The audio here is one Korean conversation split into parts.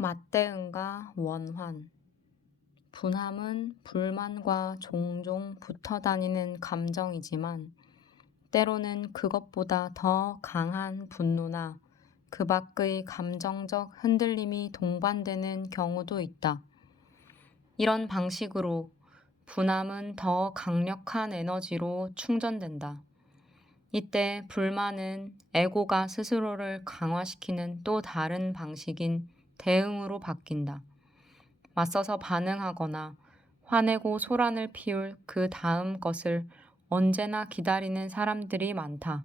맞대응과 원환. 분함은 불만과 종종 붙어 다니는 감정이지만 때로는 그것보다 더 강한 분노나 그 밖의 감정적 흔들림이 동반되는 경우도 있다. 이런 방식으로 분함은 더 강력한 에너지로 충전된다. 이때 불만은 에고가 스스로를 강화시키는 또 다른 방식인 대응으로 바뀐다. 맞서서 반응하거나 화내고 소란을 피울 그 다음 것을 언제나 기다리는 사람들이 많다.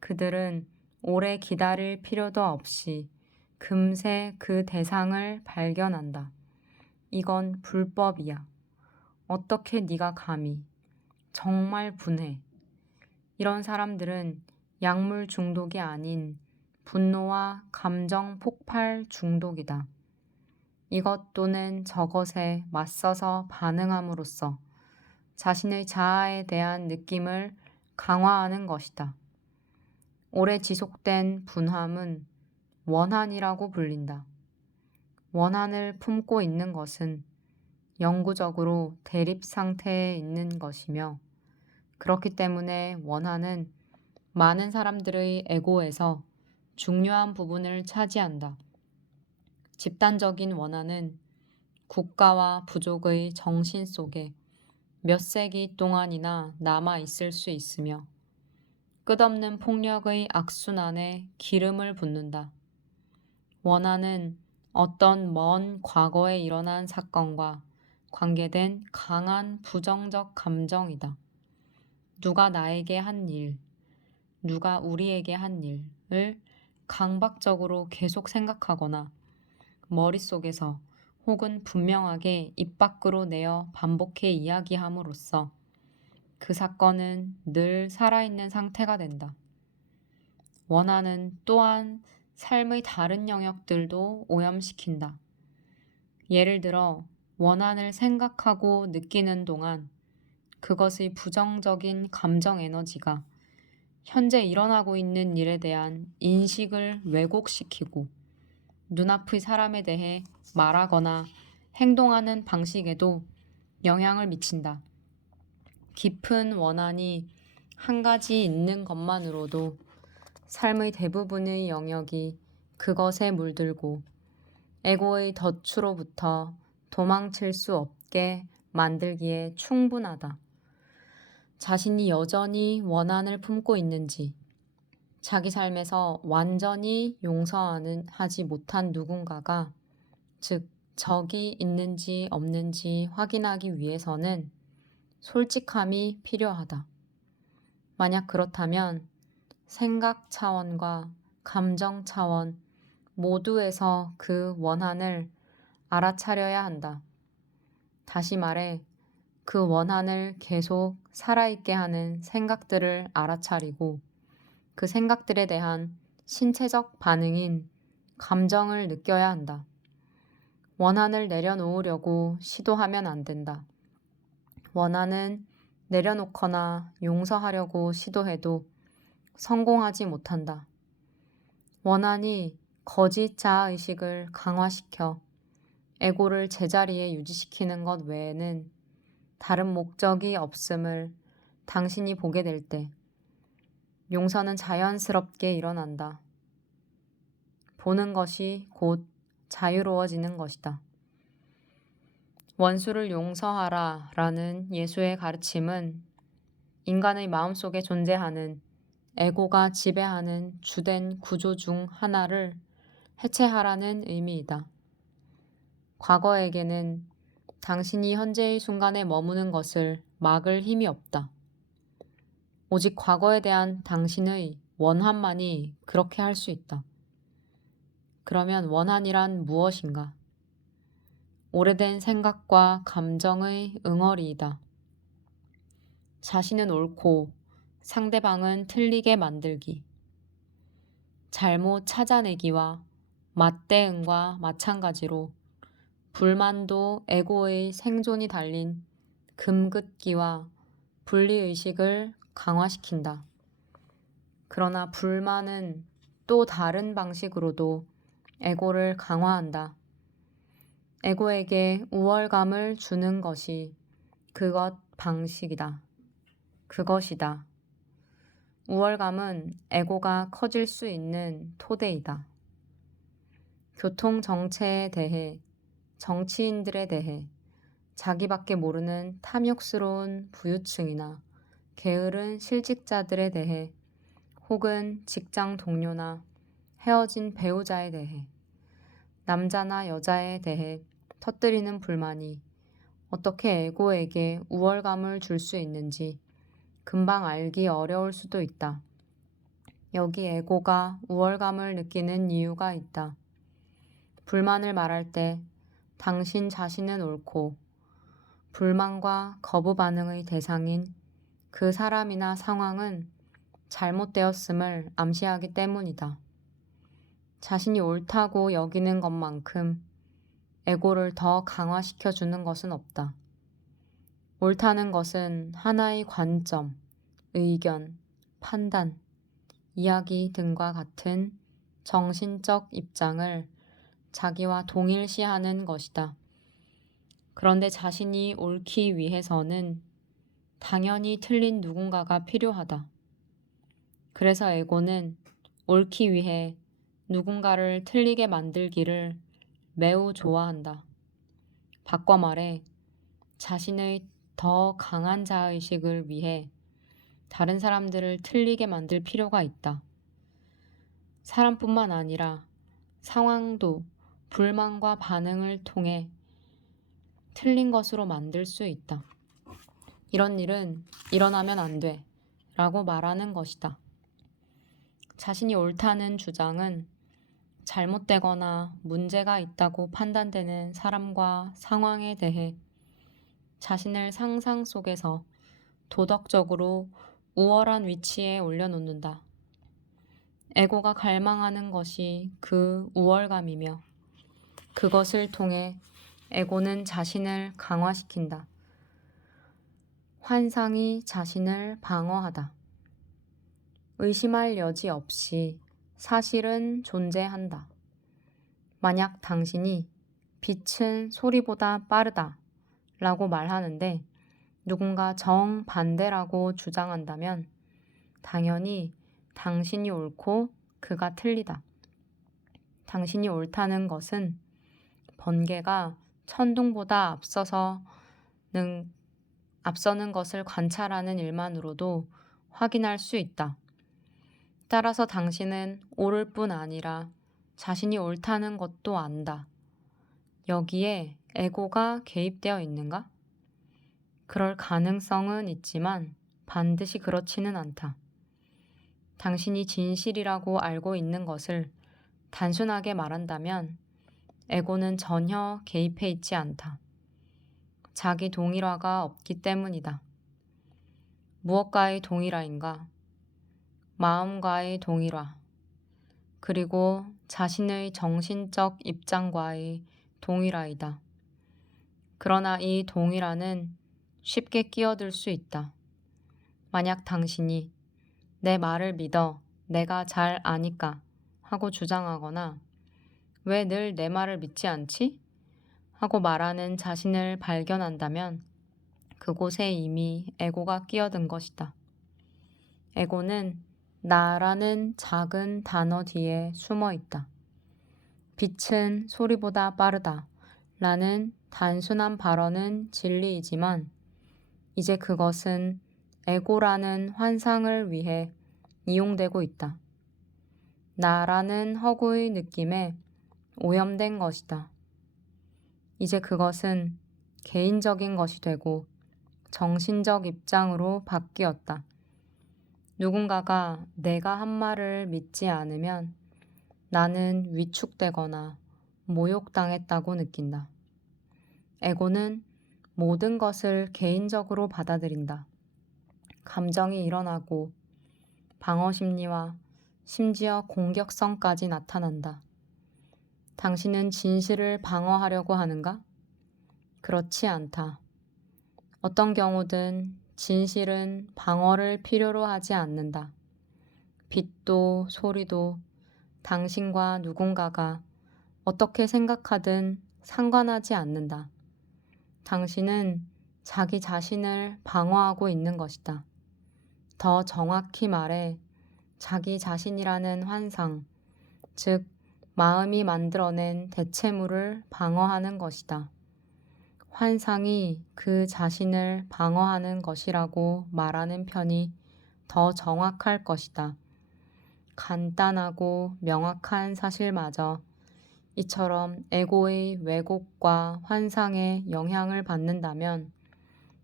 그들은 오래 기다릴 필요도 없이 금세 그 대상을 발견한다. 이건 불법이야. 어떻게 네가 감히. 정말 분해. 이런 사람들은 약물 중독이 아닌 분노와 감정 폭발 중독이다. 이것 또는 저것에 맞서서 반응함으로써 자신의 자아에 대한 느낌을 강화하는 것이다. 오래 지속된 분함은 원한이라고 불린다. 원한을 품고 있는 것은 영구적으로 대립 상태에 있는 것이며, 그렇기 때문에 원한은 많은 사람들의 에고에서 중요한 부분을 차지한다. 집단적인 원한은 국가와 부족의 정신 속에 몇 세기 동안이나 남아 있을 수 있으며 끝없는 폭력의 악순환에 기름을 붓는다. 원한은 어떤 먼 과거에 일어난 사건과 관계된 강한 부정적 감정이다. 누가 나에게 한 일, 누가 우리에게 한 일을 강박적으로 계속 생각하거나 머릿속에서 혹은 분명하게 입 밖으로 내어 반복해 이야기함으로써 그 사건은 늘 살아있는 상태가 된다. 원한은 또한 삶의 다른 영역들도 오염시킨다. 예를 들어 원한을 생각하고 느끼는 동안 그것의 부정적인 감정 에너지가 현재 일어나고 있는 일에 대한 인식을 왜곡시키고 눈앞의 사람에 대해 말하거나 행동하는 방식에도 영향을 미친다. 깊은 원한이 한 가지 있는 것만으로도 삶의 대부분의 영역이 그것에 물들고 에고의 덫으로부터 도망칠 수 없게 만들기에 충분하다. 자신이 여전히 원한을 품고 있는지, 자기 삶에서 완전히 용서하지 못한 누군가가, 즉 적이 있는지 없는지 확인하기 위해서는 솔직함이 필요하다. 만약 그렇다면 생각 차원과 감정 차원 모두에서 그 원한을 알아차려야 한다. 다시 말해, 그 원한을 계속 살아있게 하는 생각들을 알아차리고 그 생각들에 대한 신체적 반응인 감정을 느껴야 한다. 원한을 내려놓으려고 시도하면 안 된다. 원한은 내려놓거나 용서하려고 시도해도 성공하지 못한다. 원한이 거짓 자아의식을 강화시켜 에고를 제자리에 유지시키는 것 외에는 다른 목적이 없음을 당신이 보게 될 때 용서는 자연스럽게 일어난다. 보는 것이 곧 자유로워지는 것이다. 원수를 용서하라 라는 예수의 가르침은 인간의 마음속에 존재하는 에고가 지배하는 주된 구조 중 하나를 해체하라는 의미이다. 과거에게는 당신이 현재의 순간에 머무는 것을 막을 힘이 없다. 오직 과거에 대한 당신의 원한만이 그렇게 할 수 있다. 그러면 원한이란 무엇인가? 오래된 생각과 감정의 응어리이다. 자신은 옳고 상대방은 틀리게 만들기. 잘못 찾아내기와 맞대응과 마찬가지로 불만도 에고의 생존이 달린 금긋기와 분리의식을 강화시킨다. 그러나 불만은 또 다른 방식으로도 에고를 강화한다. 에고에게 우월감을 주는 것이 그것이다. 우월감은 에고가 커질 수 있는 토대이다. 교통정체에 대해, 정치인들에 대해, 자기밖에 모르는 탐욕스러운 부유층이나 게으른 실직자들에 대해, 혹은 직장 동료나 헤어진 배우자에 대해, 남자나 여자에 대해 터뜨리는 불만이 어떻게 에고에게 우월감을 줄 수 있는지 금방 알기 어려울 수도 있다. 여기 에고가 우월감을 느끼는 이유가 있다. 불만을 말할 때 당신 자신은 옳고 불만과 거부 반응의 대상인 그 사람이나 상황은 잘못되었음을 암시하기 때문이다. 자신이 옳다고 여기는 것만큼 에고를 더 강화시켜 주는 것은 없다. 옳다는 것은 하나의 관점, 의견, 판단, 이야기 등과 같은 정신적 입장을 자기와 동일시하는 것이다. 그런데 자신이 옳기 위해서는 당연히 틀린 누군가가 필요하다. 그래서 에고는 옳기 위해 누군가를 틀리게 만들기를 매우 좋아한다. 바꿔 말해 자신의 더 강한 자의식을 위해 다른 사람들을 틀리게 만들 필요가 있다. 사람뿐만 아니라 상황도 불만과 반응을 통해 틀린 것으로 만들 수 있다. 이런 일은 일어나면 안 돼 라고 말하는 것이다. 자신이 옳다는 주장은 잘못되거나 문제가 있다고 판단되는 사람과 상황에 대해 자신을 상상 속에서 도덕적으로 우월한 위치에 올려놓는다. 에고가 갈망하는 것이 그 우월감이며 그것을 통해 에고는 자신을 강화시킨다. 환상이 자신을 방어하다. 의심할 여지 없이 사실은 존재한다. 만약 당신이 빛은 소리보다 빠르다 라고 말하는데 누군가 정반대라고 주장한다면 당연히 당신이 옳고 그가 틀리다. 당신이 옳다는 것은 번개가 천둥보다 앞서는 것을 관찰하는 일만으로도 확인할 수 있다. 따라서 당신은 옳을 뿐 아니라 자신이 옳다는 것도 안다. 여기에 에고가 개입되어 있는가? 그럴 가능성은 있지만 반드시 그렇지는 않다. 당신이 진실이라고 알고 있는 것을 단순하게 말한다면 에고는 전혀 개입해 있지 않다. 자기 동일화가 없기 때문이다. 무엇과의 동일화인가? 마음과의 동일화, 그리고 자신의 정신적 입장과의 동일화이다. 그러나 이 동일화는 쉽게 끼어들 수 있다. 만약 당신이 내 말을 믿어, 내가 잘 아니까 하고 주장하거나 왜 늘 내 말을 믿지 않지? 하고 말하는 자신을 발견한다면 그곳에 이미 에고가 끼어든 것이다. 에고는 나라는 작은 단어 뒤에 숨어 있다. 빛은 소리보다 빠르다 라는 단순한 발언은 진리이지만 이제 그것은 에고라는 환상을 위해 이용되고 있다. 나라는 허구의 느낌에 오염된 것이다. 이제 그것은 개인적인 것이 되고 정신적 입장으로 바뀌었다. 누군가가 내가 한 말을 믿지 않으면 나는 위축되거나 모욕당했다고 느낀다. 에고는 모든 것을 개인적으로 받아들인다. 감정이 일어나고 방어 심리와 심지어 공격성까지 나타난다. 당신은 진실을 방어하려고 하는가? 그렇지 않다. 어떤 경우든 진실은 방어를 필요로 하지 않는다. 빛도 소리도 당신과 누군가가 어떻게 생각하든 상관하지 않는다. 당신은 자기 자신을 방어하고 있는 것이다. 더 정확히 말해 자기 자신이라는 환상, 즉 마음이 만들어낸 대체물을 방어하는 것이다. 환상이 그 자신을 방어하는 것이라고 말하는 편이 더 정확할 것이다. 간단하고 명확한 사실마저 이처럼 에고의 왜곡과 환상에 영향을 받는다면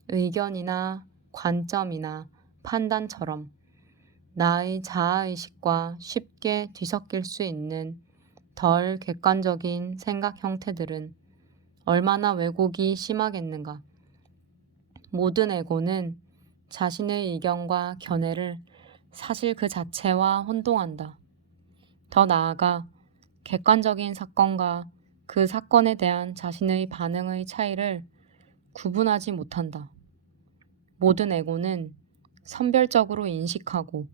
의견이나 관점이나 판단처럼 나의 자아의식과 쉽게 뒤섞일 수 있는 덜 객관적인 생각 형태들은 얼마나 왜곡이 심하겠는가. 모든 에고는 자신의 의견과 견해를 사실 그 자체와 혼동한다. 더 나아가 객관적인 사건과 그 사건에 대한 자신의 반응의 차이를 구분하지 못한다. 모든 에고는 선별적으로 인식하고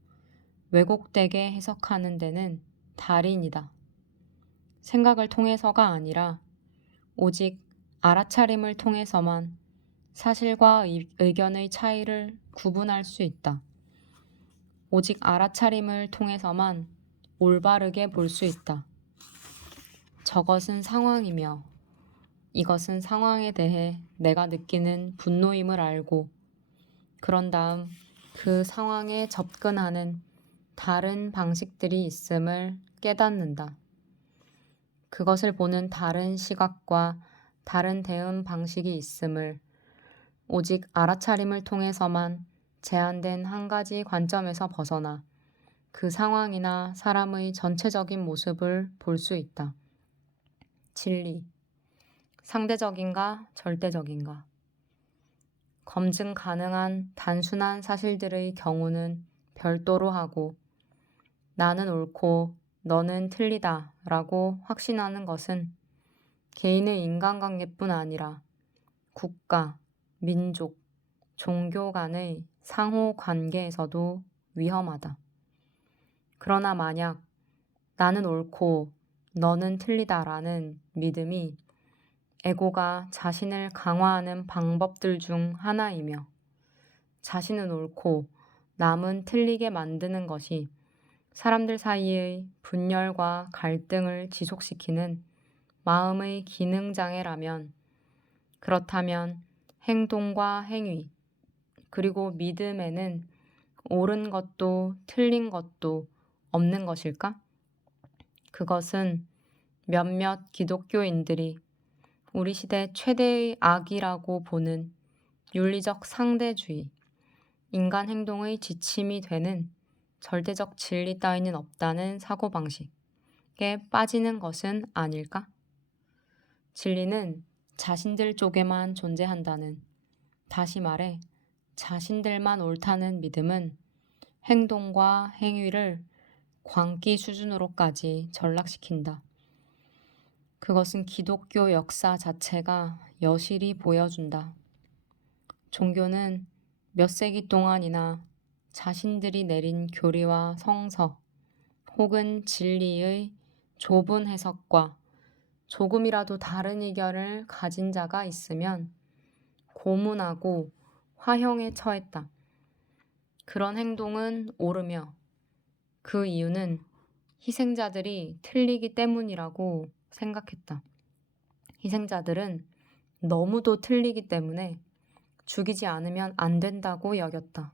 왜곡되게 해석하는 데는 달인이다. 생각을 통해서가 아니라 오직 알아차림을 통해서만 사실과 의견의 차이를 구분할 수 있다. 오직 알아차림을 통해서만 올바르게 볼 수 있다. 저것은 상황이며 이것은 상황에 대해 내가 느끼는 분노임을 알고 그런 다음 그 상황에 접근하는 다른 방식들이 있음을 깨닫는다. 그것을 보는 다른 시각과 다른 대응 방식이 있음을 오직 알아차림을 통해서만 제한된 한 가지 관점에서 벗어나 그 상황이나 사람의 전체적인 모습을 볼 수 있다. 진리. 상대적인가 절대적인가. 검증 가능한 단순한 사실들의 경우는 별도로 하고 나는 옳고 너는 틀리다 라고 확신하는 것은 개인의 인간관계뿐 아니라 국가, 민족, 종교 간의 상호 관계에서도 위험하다. 그러나 만약 나는 옳고 너는 틀리다라는 믿음이 에고가 자신을 강화하는 방법들 중 하나이며 자신은 옳고 남은 틀리게 만드는 것이 사람들 사이의 분열과 갈등을 지속시키는 마음의 기능장애라면 그렇다면 행동과 행위 그리고 믿음에는 옳은 것도 틀린 것도 없는 것일까? 그것은 몇몇 기독교인들이 우리 시대 최대의 악이라고 보는 윤리적 상대주의, 인간 행동의 지침이 되는 절대적 진리 따위는 없다는 사고방식에 빠지는 것은 아닐까? 진리는 자신들 쪽에만 존재한다는, 다시 말해 자신들만 옳다는 믿음은 행동과 행위를 광기 수준으로까지 전락시킨다. 그것은 기독교 역사 자체가 여실히 보여준다. 종교는 몇 세기 동안이나 자신들이 내린 교리와 성서 혹은 진리의 좁은 해석과 조금이라도 다른 의견을 가진 자가 있으면 고문하고 화형에 처했다. 그런 행동은 옳으며 그 이유는 희생자들이 틀리기 때문이라고 생각했다. 희생자들은 너무도 틀리기 때문에 죽이지 않으면 안 된다고 여겼다.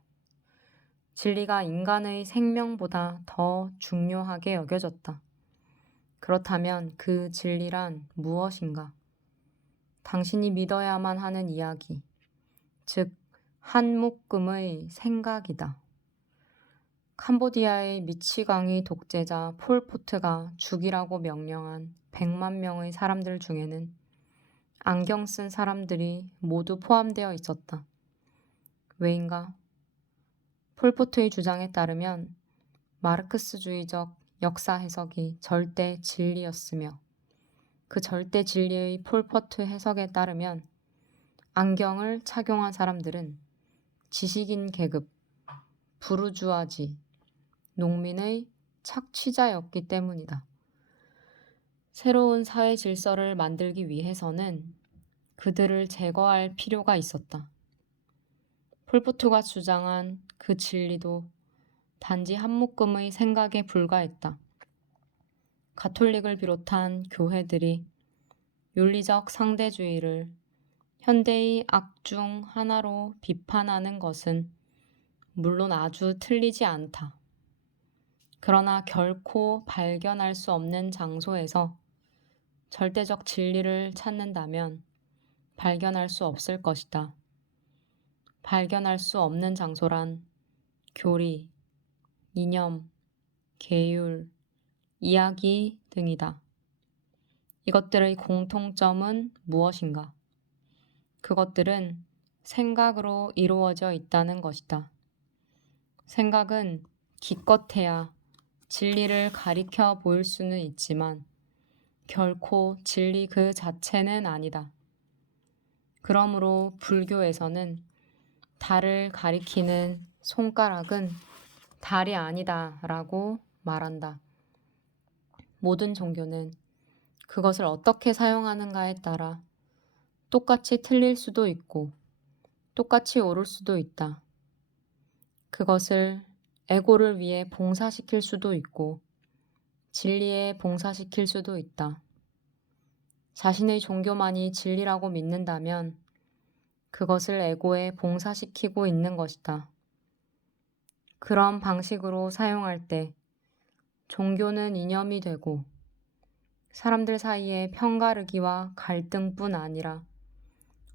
진리가 인간의 생명보다 더 중요하게 여겨졌다. 그렇다면 그 진리란 무엇인가? 당신이 믿어야만 하는 이야기, 즉 한 묶음의 생각이다. 캄보디아의 미치광이 독재자 폴포트가 죽이라고 명령한 100만 명의 사람들 중에는 안경 쓴 사람들이 모두 포함되어 있었다. 왜인가? 폴포트의 주장에 따르면 마르크스주의적 역사 해석이 절대 진리였으며 그 절대 진리의 폴포트 해석에 따르면 안경을 착용한 사람들은 지식인 계급, 부르주아지, 농민의 착취자였기 때문이다. 새로운 사회 질서를 만들기 위해서는 그들을 제거할 필요가 있었다. 폴포트가 주장한 그 진리도 단지 한 묶음의 생각에 불과했다. 가톨릭을 비롯한 교회들이 윤리적 상대주의를 현대의 악 중 하나로 비판하는 것은 물론 아주 틀리지 않다. 그러나 결코 발견할 수 없는 장소에서 절대적 진리를 찾는다면 발견할 수 없을 것이다. 발견할 수 없는 장소란 교리, 이념, 계율, 이야기 등이다. 이것들의 공통점은 무엇인가? 그것들은 생각으로 이루어져 있다는 것이다. 생각은 기껏해야 진리를 가리켜 보일 수는 있지만 결코 진리 그 자체는 아니다. 그러므로 불교에서는 달을 가리키는 손가락은 달이 아니다 라고 말한다. 모든 종교는 그것을 어떻게 사용하는가에 따라 똑같이 틀릴 수도 있고 똑같이 옳을 수도 있다. 그것을 에고를 위해 봉사시킬 수도 있고 진리에 봉사시킬 수도 있다. 자신의 종교만이 진리라고 믿는다면 그것을 에고에 봉사시키고 있는 것이다. 그런 방식으로 사용할 때 종교는 이념이 되고 사람들 사이의 편가르기와 갈등뿐 아니라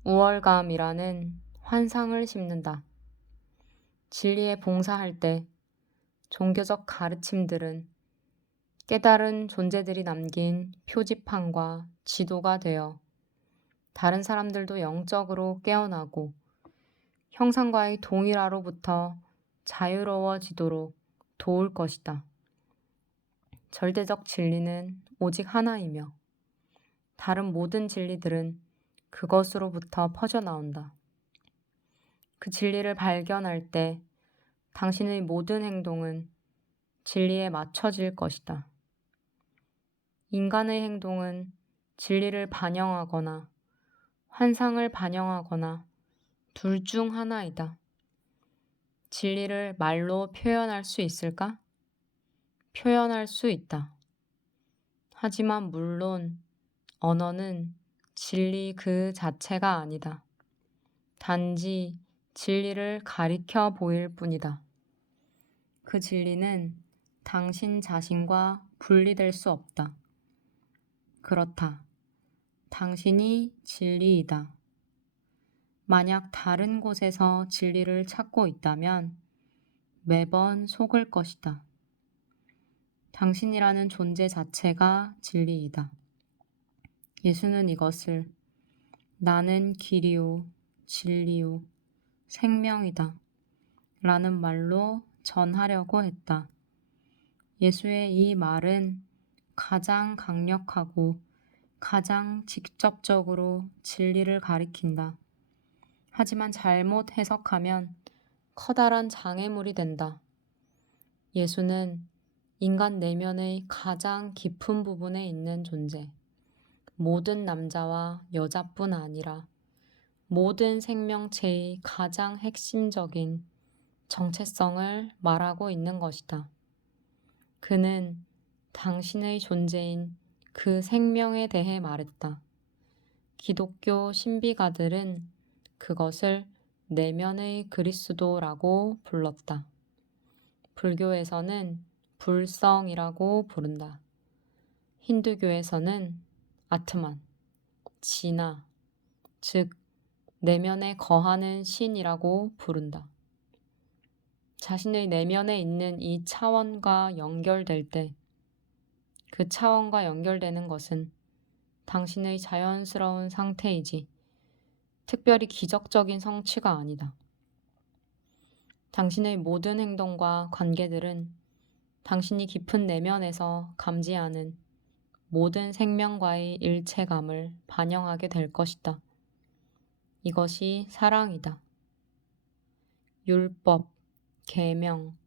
우월감이라는 환상을 심는다. 진리에 봉사할 때 종교적 가르침들은 깨달은 존재들이 남긴 표지판과 지도가 되어 다른 사람들도 영적으로 깨어나고 형상과의 동일화로부터 자유로워지도록 도울 것이다. 절대적 진리는 오직 하나이며 다른 모든 진리들은 그것으로부터 퍼져나온다. 그 진리를 발견할 때 당신의 모든 행동은 진리에 맞춰질 것이다. 인간의 행동은 진리를 반영하거나 환상을 반영하거나 둘 중 하나이다. 진리를 말로 표현할 수 있을까? 표현할 수 있다. 하지만 물론 언어는 진리 그 자체가 아니다. 단지 진리를 가리켜 보일 뿐이다. 그 진리는 당신 자신과 분리될 수 없다. 그렇다. 당신이 진리이다. 만약 다른 곳에서 진리를 찾고 있다면 매번 속을 것이다. 당신이라는 존재 자체가 진리이다. 예수는 이것을 나는 길이요, 진리요, 생명이다 라는 말로 전하려고 했다. 예수의 이 말은 가장 강력하고 가장 직접적으로 진리를 가리킨다. 하지만 잘못 해석하면 커다란 장애물이 된다. 예수는 인간 내면의 가장 깊은 부분에 있는 존재, 모든 남자와 여자뿐 아니라 모든 생명체의 가장 핵심적인 정체성을 말하고 있는 것이다. 그는 당신의 존재인 그 생명에 대해 말했다. 기독교 신비가들은 그것을 내면의 그리스도라고 불렀다. 불교에서는 불성이라고 부른다. 힌두교에서는 아트만, 진화, 즉 내면에 거하는 신이라고 부른다. 자신의 내면에 있는 이 차원과 연결될 때 그 차원과 연결되는 것은 당신의 자연스러운 상태이지 특별히 기적적인 성취가 아니다. 당신의 모든 행동과 관계들은 당신이 깊은 내면에서 감지하는 모든 생명과의 일체감을 반영하게 될 것이다. 이것이 사랑이다. 율법, 계명,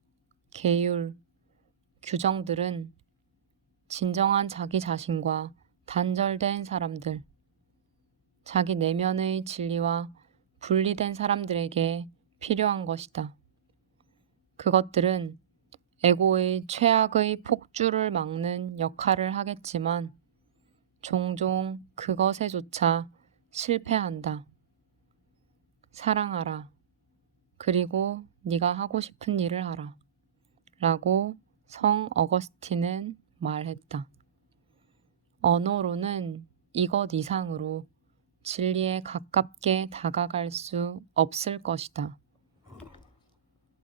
계율, 규정들은 진정한 자기 자신과 단절된 사람들, 자기 내면의 진리와 분리된 사람들에게 필요한 것이다. 그것들은 에고의 최악의 폭주를 막는 역할을 하겠지만 종종 그것에조차 실패한다. 사랑하라. 그리고 네가 하고 싶은 일을 하라. 라고 성 어거스틴은 말했다. 언어로는 이것 이상으로 진리에 가깝게 다가갈 수 없을 것이다.